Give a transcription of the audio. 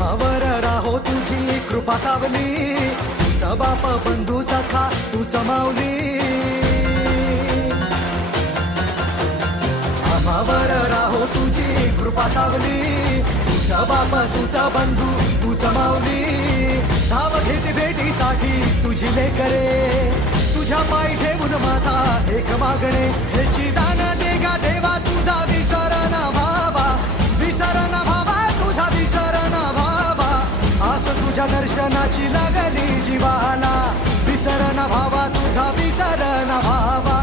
आम्हावर राहो तुझी कृपा सावली, तुझा बाप बंधू सखा तूच माऊली. आम्हावर राहो तुझी कृपा सावली, तुझा बाप तुझा बंधू तूच माऊली. धाव घेते भेटीसाठी तुझी लेकरे, तुझ्या पायी ठेवून माता एक मागणे. ह्याची दान दे गा देवा तुझा विसर ना भावा, विसर ना भावा तुझा विसर ना भावा. आस तुझ्या दर्शनाची लागली जीवाला, विसर ना भावा तुझा विसर ना भावा.